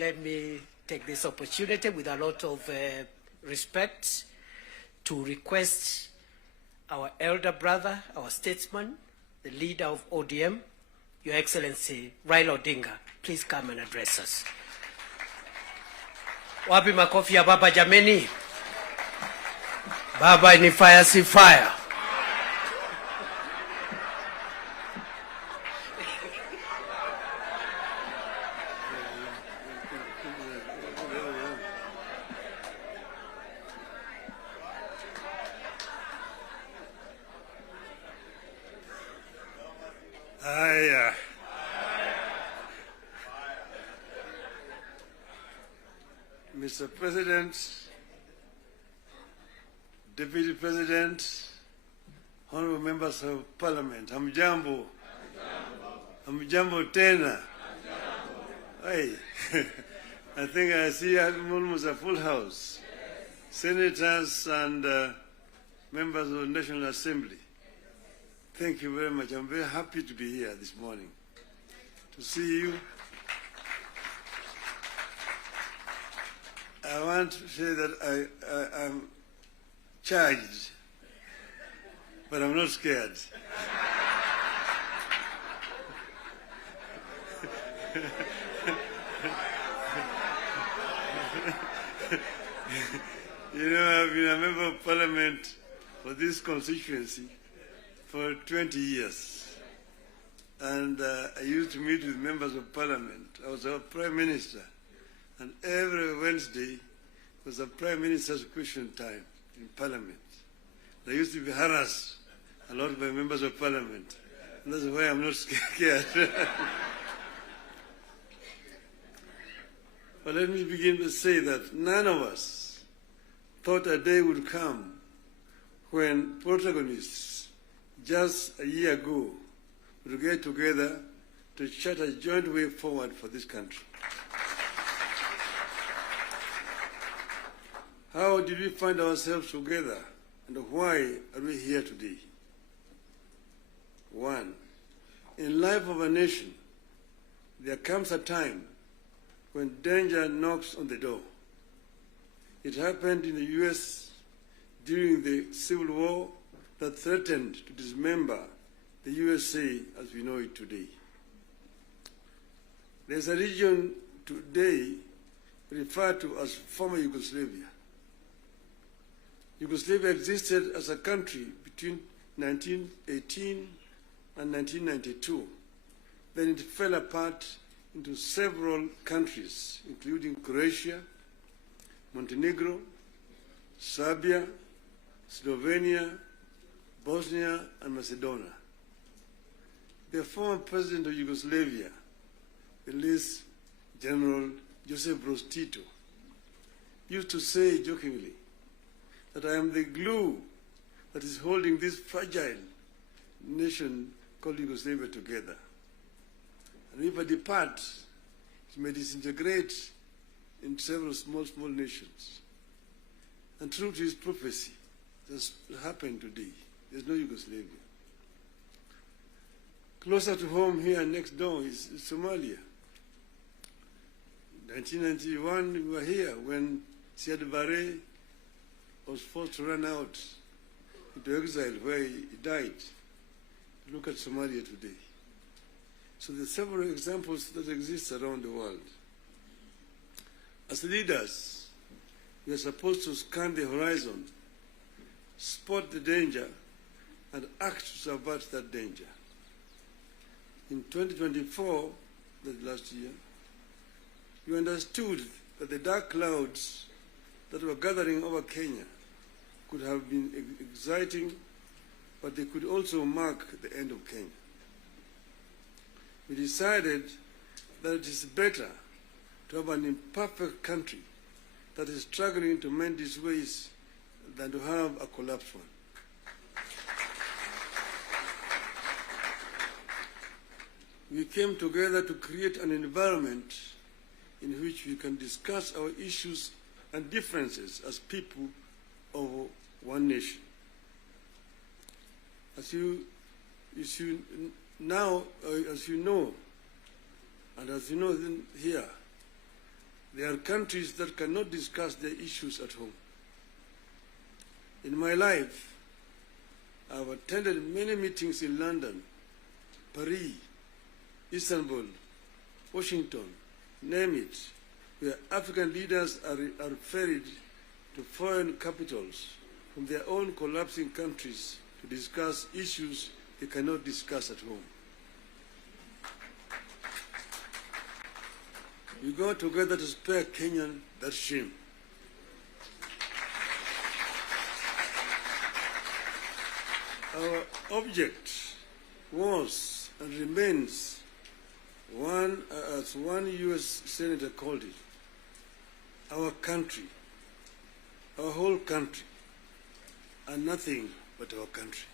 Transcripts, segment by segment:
let me take this opportunity with a lot of respect to request our elder brother, our statesman, the leader of ODM, Your Excellency Raila Odinga, please come and address us. Wapi makofi ya baba jameni? Baba ni fire si fire. Mr. President, Deputy President, honorable members of Parliament, hamjambo. Hamjambo tena. Hey, I think I see almost a full house. Senators and members of the National Assembly. Thank you very much. I'm very happy to be here this morning to see you. I want to say that I'm charged, but I'm not scared. You know, I've been a member of Parliament for this constituency for 20 years. And I used to meet with members of Parliament. I was a Prime Minister. And every Wednesday was a Prime Minister's question time in Parliament. I used to be harassed a lot by members of Parliament. And that's why I'm not scared. But let me begin to say that none of us thought a day would come when protagonists just a year ago would get together to chart a joint way forward for this country. How did we find ourselves together, and why are we here today? One, in life of a nation, there comes a time when danger knocks on the door. It happened in the US during the Civil War that threatened to dismember the USA as we know it today. There's a region today referred to as former Yugoslavia. Yugoslavia existed as a country between 1918 and 1992. Then it fell apart into several countries, including Croatia, Montenegro, Serbia, Slovenia, Bosnia, and Macedonia. The former president of Yugoslavia, the late General Joseph Broz Tito, used to say jokingly that I am the glue that is holding this fragile nation called Yugoslavia together. And if I depart, it may disintegrate in several small nations. And true to his prophecy, this happened today. There's no Yugoslavia. Closer to home here next door is Somalia. In 1991, we were here when Siad Barre was forced to run out into exile where he died. Look at Somalia today. So there are several examples that exist around the world. As leaders, we are supposed to scan the horizon, spot the danger, and act to subvert that danger. In 2024, that last year, we understood that the dark clouds that were gathering over Kenya could have been exciting, but they could also mark the end of Kenya. We decided that it is better to have an imperfect country that is struggling to mend its ways than to have a collapsed one. We came together to create an environment in which we can discuss our issues and differences as people of one nation. As you know, and as you know here, There are countries that cannot discuss their issues at home. In my life, I've attended many meetings in London, Paris, Istanbul, Washington, name it, where African leaders are ferried to foreign capitals from their own collapsing countries to discuss issues they cannot discuss at home. We go together to spare Kenyan that shame. Our object was and remains one, as one U.S. Senator called it, our country, our whole country, and nothing but our country.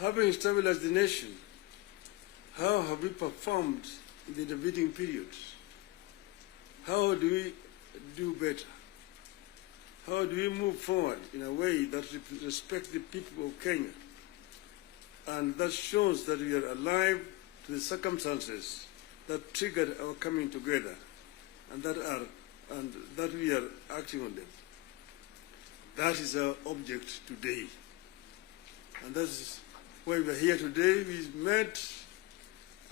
Having stabilized the nation, how have we performed in the intervening periods? How do we do better? How do we move forward in a way that respects the people of Kenya and that shows that we are alive to the circumstances that triggered our coming together and that we are acting on them? That is our object today. And that's why we are here today. We met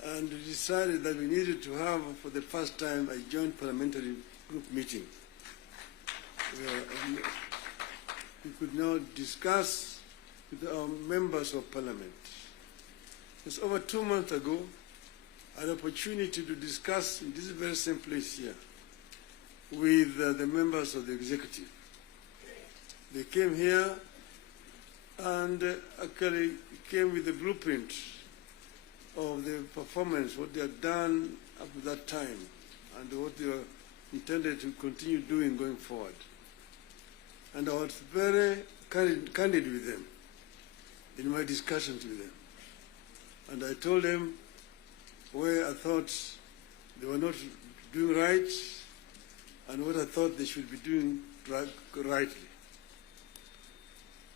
and decided that we needed to have, for the first time, a joint parliamentary group meeting. We could now discuss with our members of parliament. It's over 2 months ago, I had an opportunity to discuss in this very same place here with the members of the executive. They came here and actually came with the blueprint of the performance, what they had done up to that time, and what they were intended to continue doing going forward. And I was very candid with them in my discussions with them. And I told them where I thought they were not doing right and what I thought they should be doing rightly.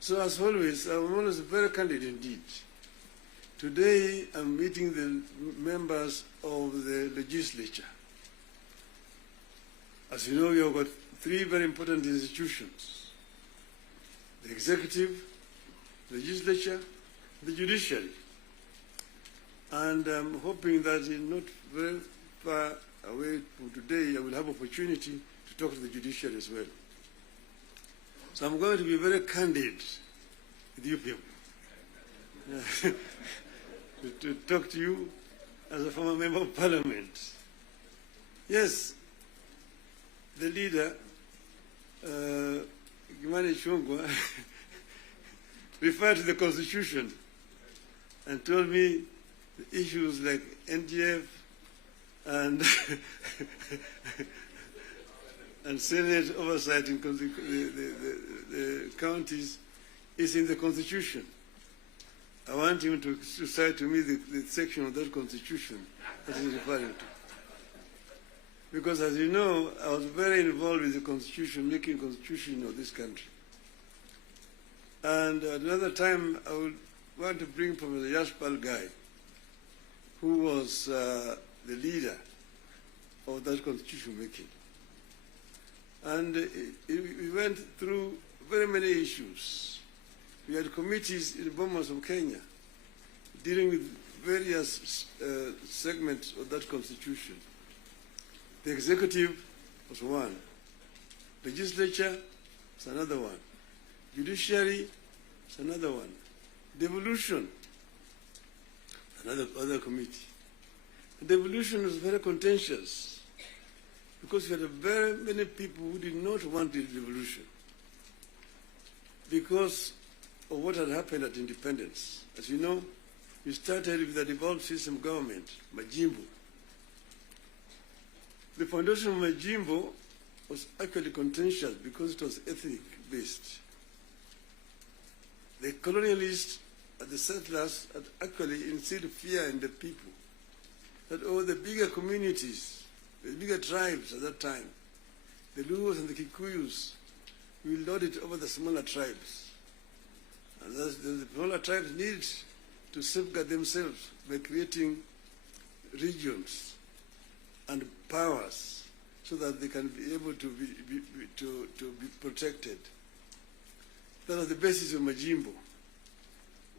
So as always, I'm always very candid indeed. Today, I'm meeting the members of the legislature. As you know, we have got 3 very important institutions: the executive, the legislature, the judiciary. And I'm hoping that in not very far away from today, I will have opportunity to talk to the judiciary as well. So I'm going to be very candid with you people. To talk to you as a former member of parliament. Yes, the leader, Gimani Chungwa, referred to the constitution and told me the issues like NDF and and Senate oversight in the counties is in the constitution. I want him to cite to me the section of that constitution that he's referring to. Because as you know, I was very involved with the constitution, making constitution of this country. And at another time, I would want to bring Professor Yashpal Gai, who was the leader of that constitution making. And we went through very many issues. We had committees in the Bomas of Kenya dealing with various segments of that constitution. The executive was one. Legislature is another one. Judiciary is another one. Devolution, other committee. And devolution was very contentious because we had very many people who did not want the devolution because of what had happened at independence. As you know, we started with the devolved system government, Majimbo. The foundation of Majimbo was actually contentious because it was ethnic-based. The colonialists and the settlers had actually instilled fear in the people that all the bigger communities, the bigger tribes at that time, the Luos and the Kikuyus, will lord it over the smaller tribes. And the smaller tribes need to safeguard themselves by creating regions and powers so that they can be able to be protected. That was the basis of Majimbo.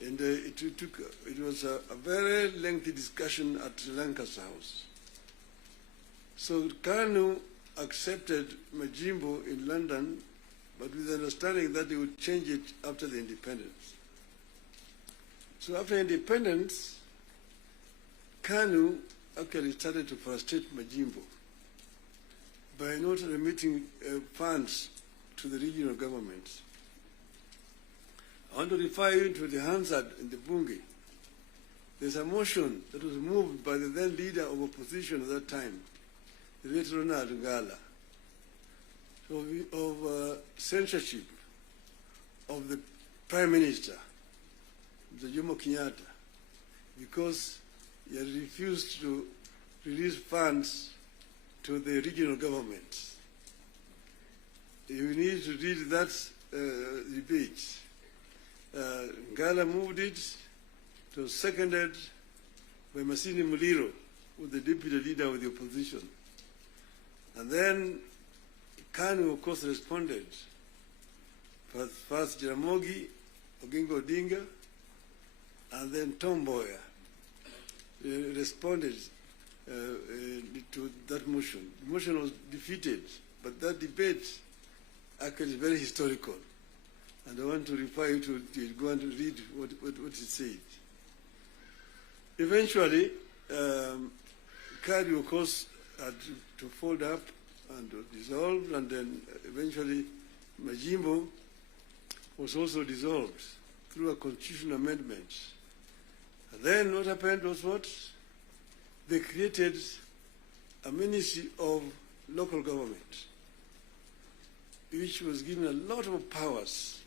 And it was a very lengthy discussion at Lancaster House. So KANU accepted Majimbo in London, but with the understanding that they would change it after the independence. So after independence, KANU actually started to frustrate Majimbo by not remitting funds to the regional governments. I want to refer you to the Hansard in the Bunge. There's a motion that was moved by the then leader of opposition at that time, the late Ronald Ngala, of censorship of the Prime Minister, Mr. Jomo Kenyatta, because he had refused to release funds to the regional governments. You need to read that debate. Ngala moved it. It was seconded by Masini Muliro, who was the deputy leader of the opposition. And then KANU, of course, responded. First Jaramogi, Oginga Odinga, and then Tom Mboya responded to that motion. The motion was defeated, but that debate actually is very historical. And I want to refer you to go and read what it said. Eventually, KANU, of course, had to fold up and dissolve, and then eventually Majimbo was also dissolved through a constitutional amendment. And then what happened was what? They created a Ministry of Local Government, which was given a lot of powers.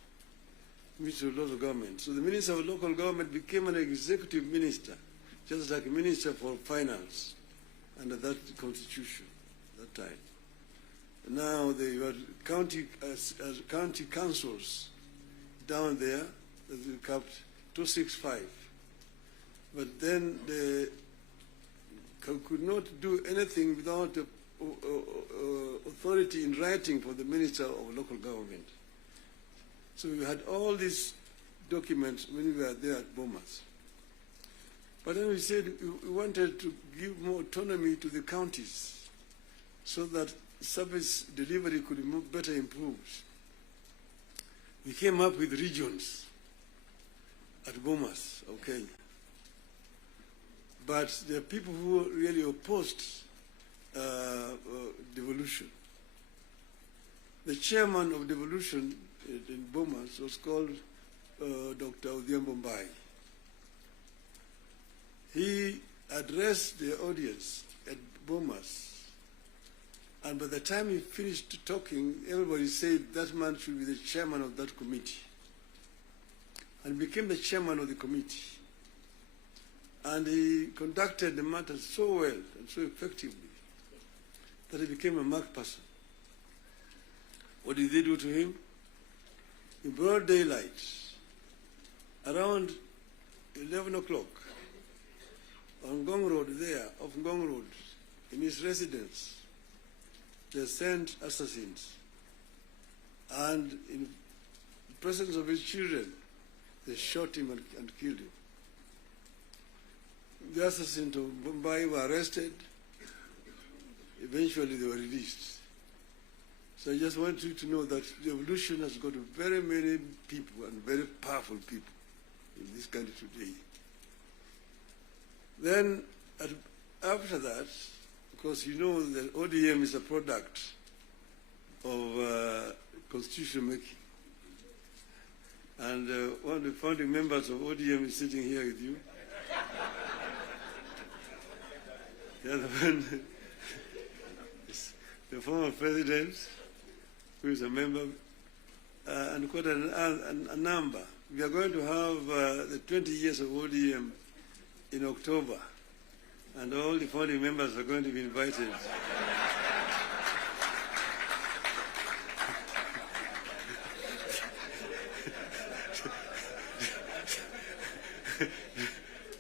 Minister of Local Government. So the Minister of Local Government became an executive minister, just like a Minister for Finance under that constitution at that time. Now they were county councils down there that we capped 265. But then they could not do anything without authority in writing for the Minister of Local Government. So we had all these documents when we were there at Bomas. But then we said we wanted to give more autonomy to the counties so that service delivery could be better improved. We came up with regions at Bomas of Kenya. But there are people who really opposed devolution. The chairman of devolution in Bomas was called Dr. Odhiambo Mbai. He addressed the audience at Bomas, and by the time he finished talking, everybody said that man should be the chairman of that committee, and became the chairman of the committee. And he conducted the matter so well and so effectively that he became a marked person. What did they do to him? In broad daylight, around 11 o'clock, on Ngong Road there, off Ngong Road, in his residence, they sent assassins. And in the presence of his children, they shot him and killed him. The assassins of Mumbai were arrested. Eventually, they were released. So I just want you to know that the revolution has got very many people and very powerful people in this country today. Then, after that, of course, you know that ODM is a product of constitution making. And one of the founding members of ODM is sitting here with you. The other one is the former president, who is a member, and quite a number. We are going to have the 20 years of ODM in October, and all the founding members are going to be invited.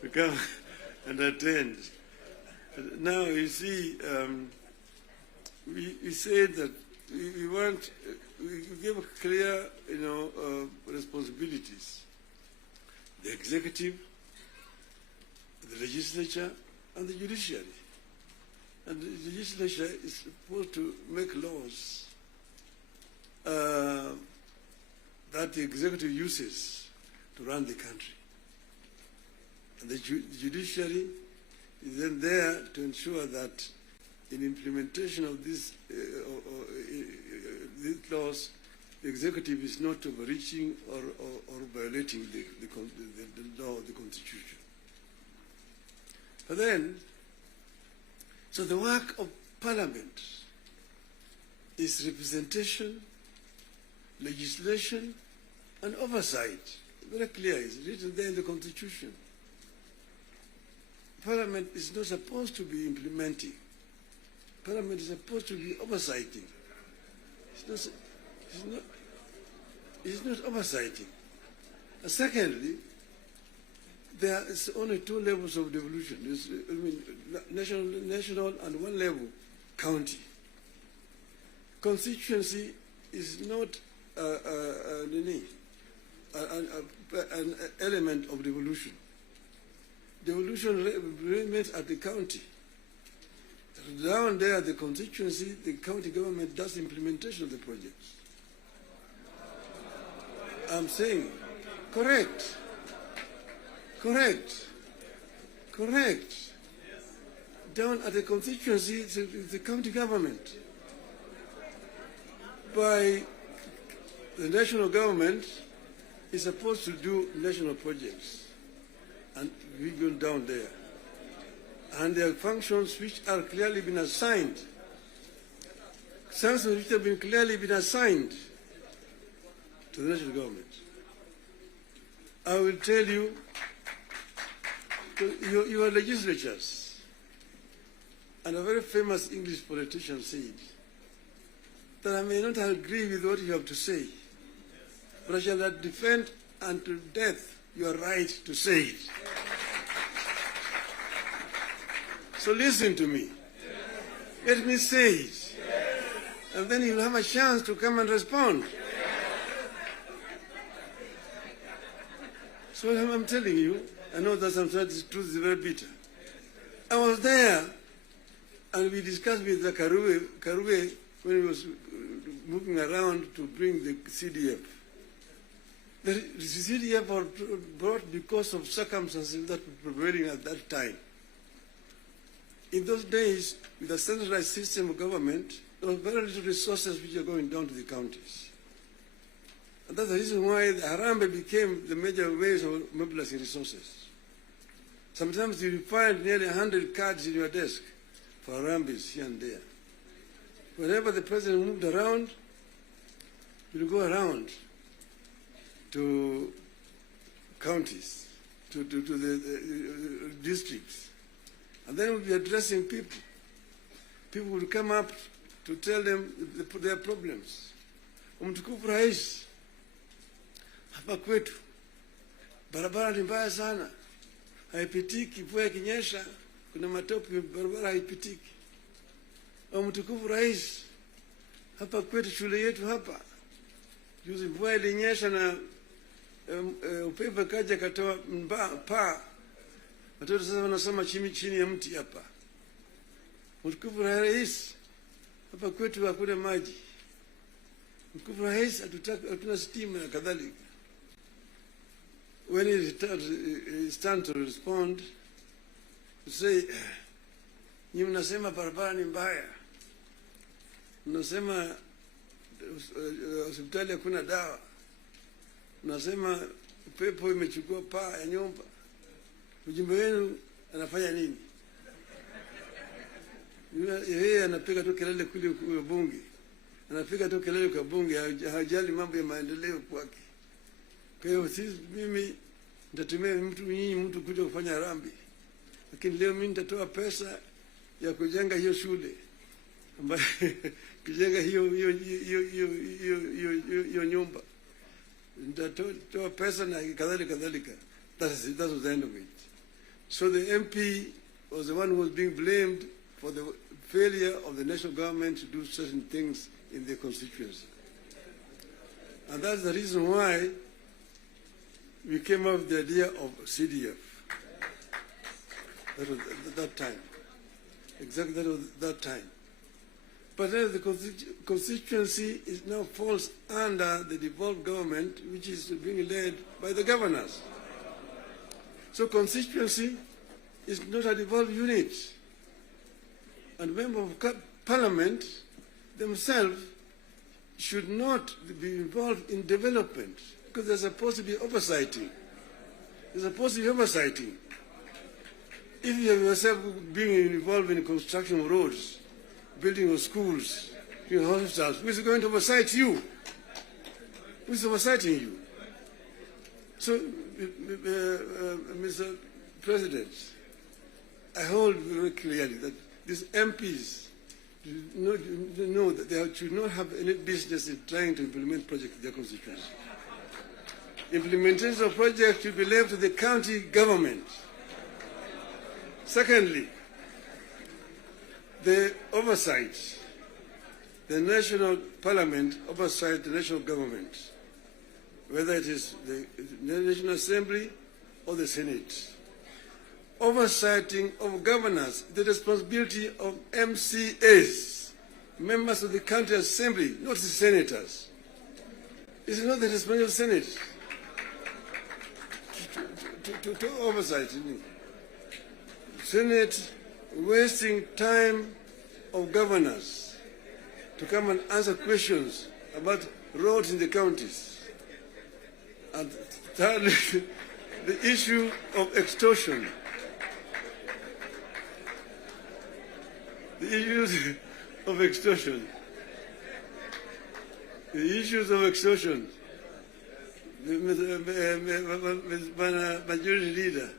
To come and attend. Now, you see, we said that we want, we give clear, responsibilities. The executive, the legislature, and the judiciary. And the legislature is supposed to make laws that the executive uses to run the country. And the judiciary is then there to ensure that in implementation of these laws, the executive is not overreaching or violating the law of the Constitution. But then, so the work of Parliament is representation, legislation, and oversight. Very clear, it's written there in the Constitution. Parliament is not supposed to be implementing. Parliament is supposed to be oversighting. It's not oversighting. And secondly, there is only two levels of devolution. There's, national and one level, county. Constituency is not an element of devolution. Devolution remains at the county. Down there, the constituency, the county government does implementation of the projects. I'm saying, correct. Down at the constituency, it's the county government. By the national government is supposed to do national projects, and we go down there. And there are functions which are clearly been assigned. Functions which have been clearly been assigned to the national government. I will tell you, your legislatures, and a very famous English politician said that I may not agree with what you have to say, but I shall not defend until death your right to say it. So listen to me. Let me say it. And then you'll have a chance to come and respond. So I'm telling you, I know that sometimes the truth is very bitter. I was there, and we discussed with the Karue when he was moving around to bring the CDF. The CDF was brought because of circumstances that were prevailing at that time. In those days, with a centralized system of government, there was very little resources which are going down to the counties. And that's the reason why the Harambee became the major ways of mobilizing resources. Sometimes you find nearly 100 cards in your desk for Harambees here and there. Whenever the president moved around, you'll go around to counties, to the districts. And then we'll be addressing people. People will come up to tell them their problems. Mtukufu Rais, hapa kwetu barabara ni mbaya sana, haipitiki. Mvua ikinyesha kuna matope, barabara haipitiki. Mtukufu Rais, hapa kwetu shule yetu hapa, juzi mvua ilinyesha na upepo kaja katoa paa. Watoto sasa wanasoma chini ya mti hapa. Mtukufu Rais, hapa kwetu hakuna maji. Mtukufu Rais, hatuna stima na kadhalika. When he stands to respond, to say, nyinyi mnasema barabara ni mbaya, mnasema hospitali hakuna dawa, mnasema upepo imechukua paa ya nyumba. Ujumbe wenu anafanya nini? Yeye anapiga tu kelele kule kwa bunge. Anapiga tu kelele kwa bunge, hajali mambo ya maendeleo kwake. Kwa hiyo mimi nitatumia mtu kuja kufanya harambee. Lakini leo mimi nitatoa pesa ya kujenga hiyo shule. Ambayo kujenga hiyo nyumba. Nitatoa pesa na kadhalika. That was the end of it. So the MP was the one who was being blamed for the failure of the national government to do certain things in their constituency. And that's the reason why we came up with the idea of CDF. That was that time. Exactly that was that time. But then the constituency now falls under the devolved government, which is being led by the governors. So constituency is not a devolved unit. And members of parliament themselves should not be involved in development because they're supposed to be oversighting. They're supposed to be oversighting. If you have yourself being involved in construction of roads, building of schools, hospitals, who is going to oversight you? Who is oversighting you? So, Mr. President, I hold very clearly that these MPs know that they should not have any business in trying to implement projects in their constituency. Implementation of projects should be left to the county government. Secondly, the oversight, the national parliament oversight the national government, whether it is the National Assembly or the Senate. Oversighting of governors, the responsibility of MCAs, members of the county assembly, not the senators. It's not the responsibility of the Senate to oversight. Senate wasting time of governors to come and answer questions about roads in the counties. And thirdly, the issue of extortion. The issues of extortion. The issues of extortion. Majority Leader,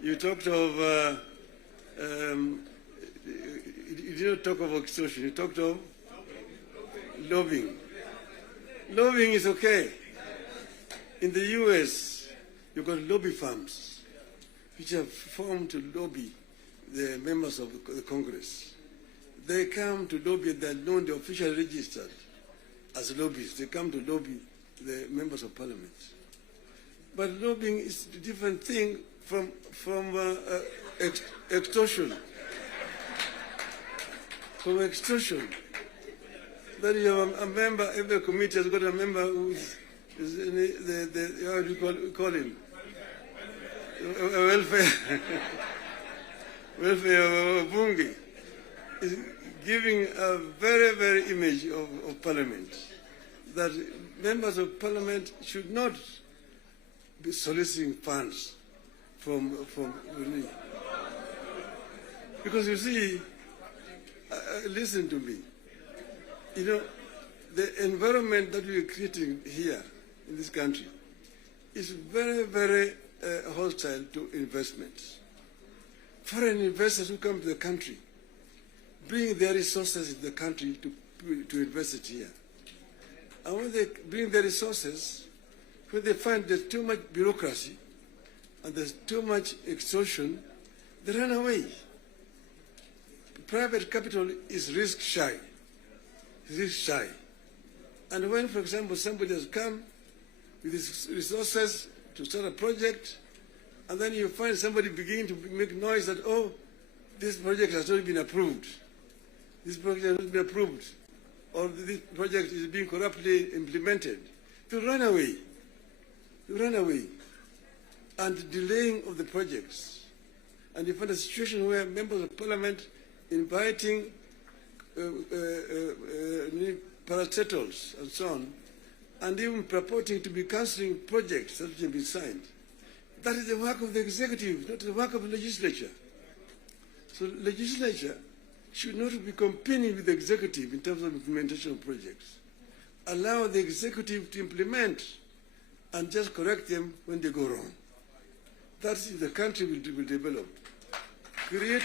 you talked of, you did not talk of extortion, you talked of lobbying. Lobbying is okay. In the US, you've got lobby firms which have formed to lobby the members of the Congress. They come to lobby, they're known, they're officially registered as lobbyists. They come to lobby the members of parliament. But lobbying is a different thing from extortion. From extortion. That you have a member, every committee has got a member who is how do you call him? Welfare. Welfare Bungi is giving a very, very image of parliament. That members of parliament should not be soliciting funds from because you see, listen to me. You know, the environment that we are creating here in this country is very, very hostile to investments. Foreign investors who come to the country bring their resources in the country to invest it here. And when they bring their resources, when they find there's too much bureaucracy and there's too much extortion, they run away. Private capital is risk shy. Risk shy. And when, for example, somebody has come with his resources to start a project, and then you find somebody beginning to make noise that, oh, this project has not been approved. This project has not been approved. Or this project is being corruptly implemented. To run away. To run away. And delaying of the projects. And you find a situation where members of parliament inviting parastatals and so on, and even purporting to be cancelling projects that have been signed. That is the work of the executive, not the work of the legislature. So legislature should not be competing with the executive in terms of implementation of projects. Allow the executive to implement and just correct them when they go wrong. That's if the country will develop. Create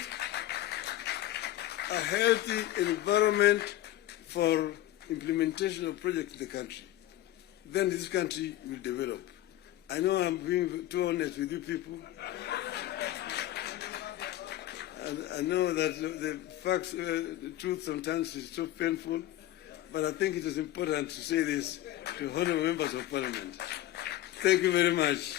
a healthy environment for implementation of projects in the country. Then this country will develop. I know I'm being too honest with you people. I know that the facts, the truth sometimes is so painful, but I think it is important to say this to honourable members of Parliament. Thank you very much.